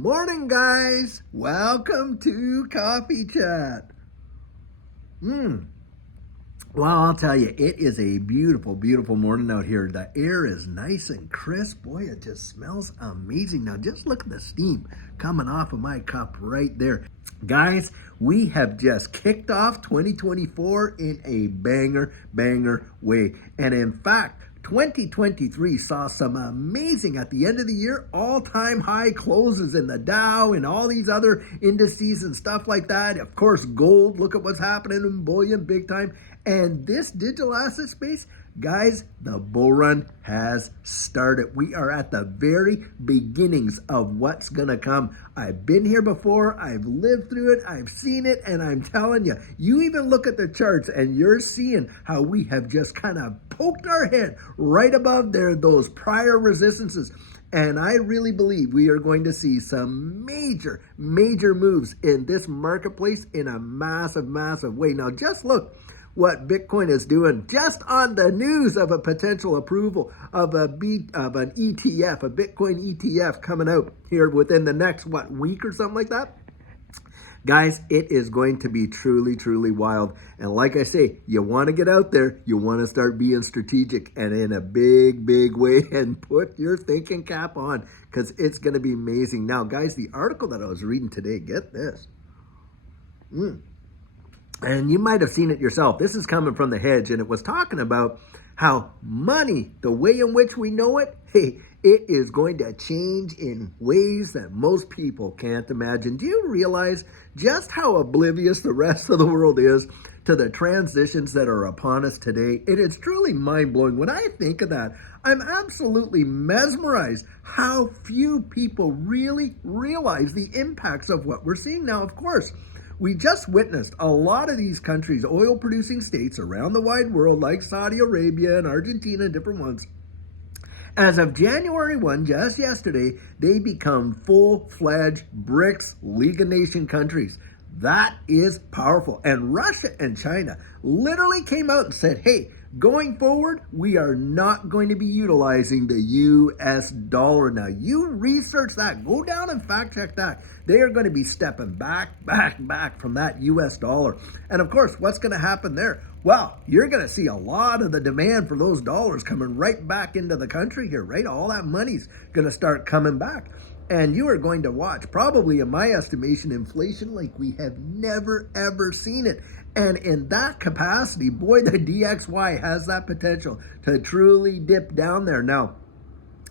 Morning, guys. Welcome to Coffee Chat. Well, I'll tell you, it is a beautiful, beautiful morning out here. The air is nice and crisp. Boy, it just smells amazing. Now, just look at the steam coming off of my cup right there. Guys, we have just kicked off 2024 in a banger way. And in fact, 2023 saw some amazing, at the end of the year, all-time high closes in the Dow and all these other indices and stuff like that. Of course, gold, look at what's happening in bullion big time. And this digital asset space, guys, the bull run has started. We are at the very beginnings of what's going to come. I've been here before. I've lived through it. I've seen it. And I'm telling you, you even look at the charts and you're seeing how we have just kind of poked our head right above there, those prior resistances. And I really believe we are going to see some major moves in this marketplace in a massive way. Now, just look what Bitcoin is doing just on the news of a potential approval of an ETF, a Bitcoin ETF coming out here within the next, week or something like that. Guys, it is going to be truly wild. And like I say, you want to get out there, you want to start being strategic and in a big way and put your thinking cap on because it's going to be amazing. Now, guys, the article that I was reading today, get this. And you might have seen it yourself. This is coming from The Hedge, and it was talking about how money, the way in which we know it, it is going to change in ways that most people can't imagine. Do you realize just how oblivious the rest of the world is to the transitions that are upon us today? It is truly mind-blowing. When I think of that, I'm absolutely mesmerized how few people really realize the impacts of what we're seeing now. Of course, we just witnessed a lot of these countries, oil-producing states around the wide world, like Saudi Arabia and Argentina and different ones. As of January 1, just yesterday, they become full-fledged BRICS League of Nations countries. That is powerful. And Russia and China literally came out and said, hey, going forward, we are not going to be utilizing the US dollar. Now, you research that. Go down and fact check that. They are going to be stepping back from that US dollar. And of course, what's going to happen there? Well, you're going to see a lot of the demand for those dollars coming right back into the country here, right? All that money's going to start coming back. And you are going to watch, probably in my estimation, inflation like we have never, ever seen it. And in that capacity, boy, the DXY has that potential to truly dip down there. Now,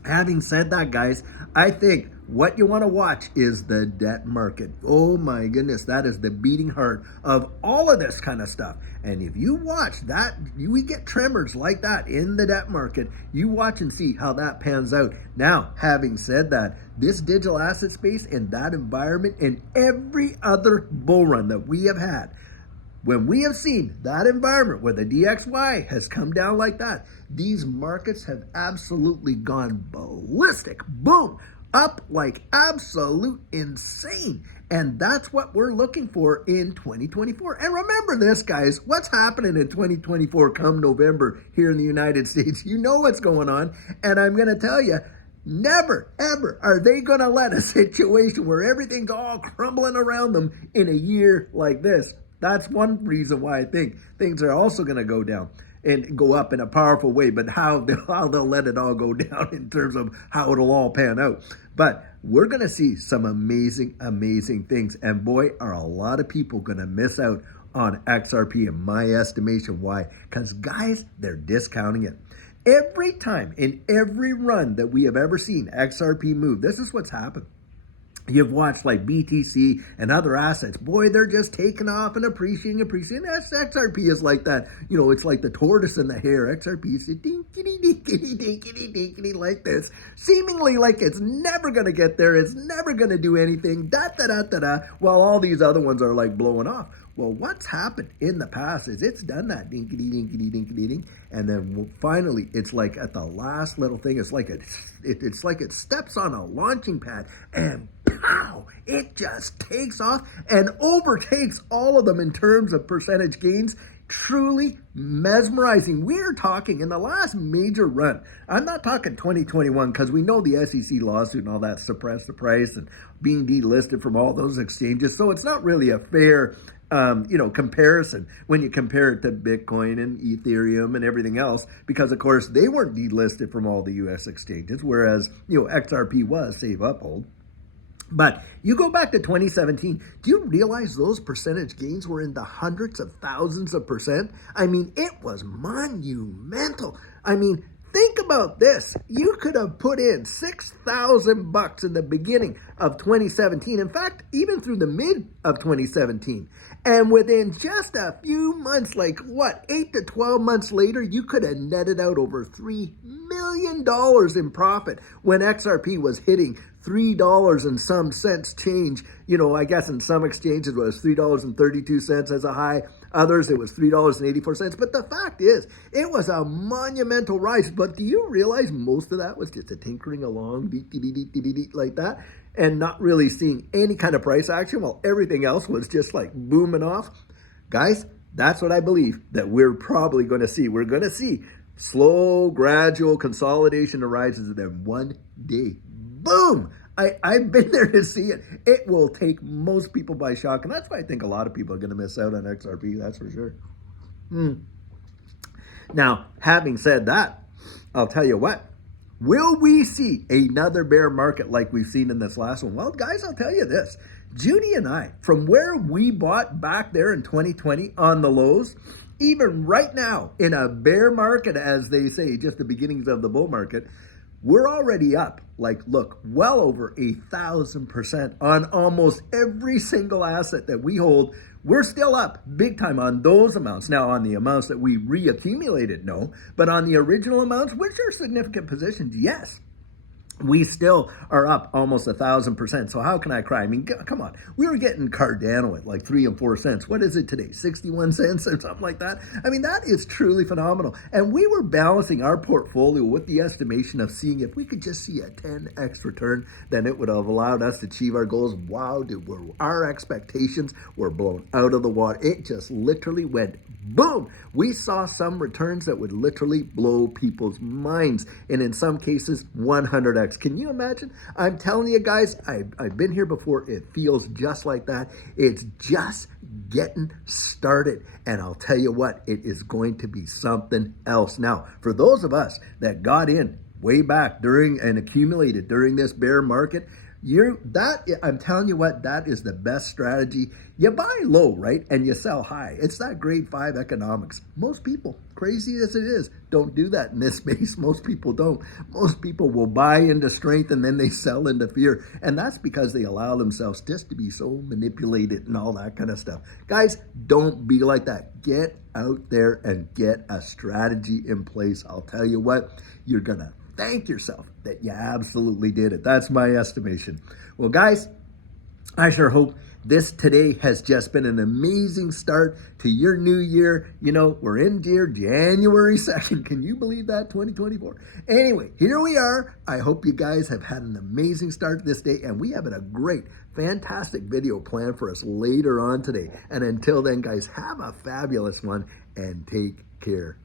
having said that, guys, I think what you want to watch is the debt market. Oh my goodness, that is the beating heart of all of this kind of stuff. And if you watch that, we get tremors like that in the debt market. You watch and see how that pans out. Now, having said that, this digital asset space and that environment and every other bull run that we have had, when we have seen that environment where the DXY has come down like that, these markets have absolutely gone ballistic. Boom! Up like absolute insane. And that's what we're looking for in 2024. And remember this, guys, what's happening in 2024 come November here in the United States? You know what's going on. And I'm going to tell you, never, ever are they going to let a situation where everything's all crumbling around them in a year like this. That's one reason why I think things are also going to go down and go up in a powerful way, but how they'll let it all go down in terms of how it'll all pan out. But we're going to see some amazing things. And boy, are a lot of people going to miss out on XRP in my estimation. Why? Because guys, they're discounting it. Every time in every run that we have ever seen XRP move, this is what's happened. You've watched like BTC and other assets. Boy, they're just taking off and appreciating. XRP is like that. You know, it's like the tortoise and the hare. XRP is dinkity like this. Seemingly like it's never going to get there. It's never going to do anything. While all these other ones are like blowing off. Well, what's happened in the past is it's done that dinkity. And then finally, it's like at the last little thing, it's like it steps on a launching pad and pow, it just takes off and overtakes all of them in terms of percentage gains truly mesmerizing. We're talking in the last major run. I'm not talking 2021 because we know the SEC lawsuit and all that suppressed the price and being delisted from all those exchanges. So it's not really a fair comparison when you compare it to Bitcoin and Ethereum and everything else, because of course they weren't delisted from all the US exchanges, whereas, XRP was, save Uphold. But you go back to 2017, do you realize those percentage gains were in the hundreds of thousands of percent? I mean, it was monumental. I mean, think about this. You could have put in $6,000 in the beginning of 2017. In fact, even through the mid of 2017. And within just a few months, 8 to 12 months later, you could have netted out over $3 million in profit when XRP was hitting $3 and some cents change. I guess in some exchanges it was $3.32 as a high. Others, it was $3.84. But the fact is, it was a monumental rise. But do you realize most of that was just a tinkering along, like that, and not really seeing any kind of price action while everything else was just booming off? Guys, that's what I believe that we're probably going to see. We're going to see slow, gradual consolidation arises, and then one day, boom! I've been there to see it. It will take most people by shock, and that's why I think a lot of people are going to miss out on XRP, that's for sure. Now, having said that, I'll tell you what. Will we see another bear market like we've seen in this last one? Well, guys, I'll tell you this. Judy and I, from where we bought back there in 2020 on the lows, even right now in a bear market, as they say, just the beginnings of the bull market, we're already up, well over 1,000% on almost every single asset that we hold. We're still up big time on those amounts. Now, on the amounts that we reaccumulated, no. But on the original amounts, which are significant positions, yes. We still are up almost 1,000%. So how can I cry? I mean, come on. We were getting Cardano at 3 and 4 cents. What is it today? 61 cents or something like that? I mean, that is truly phenomenal. And we were balancing our portfolio with the estimation of seeing if we could just see a 10x return, then it would have allowed us to achieve our goals. Wow, dude, our expectations were blown out of the water. It just literally went boom. We saw some returns that would literally blow people's minds. And in some cases, 100x. Can you imagine? I'm telling you guys, I've been here before. It feels just like that. It's just getting started. And I'll tell you what, it is going to be something else. Now, for those of us that got in way back during and accumulated during this bear market, I'm telling you what, that is the best strategy. You buy low, right? And you sell high. It's that grade 5 economics. Most people, crazy as it is, don't do that in this space. Most people don't. Most people will buy into strength and then they sell into fear. And that's because they allow themselves just to be so manipulated and all that kind of stuff. Guys, don't be like that. Get out there and get a strategy in place. I'll tell you what, you're going to thank yourself that you absolutely did it. That's my estimation. Well, guys, I sure hope this today has just been an amazing start to your new year. We're in January 2nd. Can you believe that? 2024. Anyway, here we are. I hope you guys have had an amazing start this day, and we have a great, fantastic video planned for us later on today. And until then, guys, have a fabulous one and take care.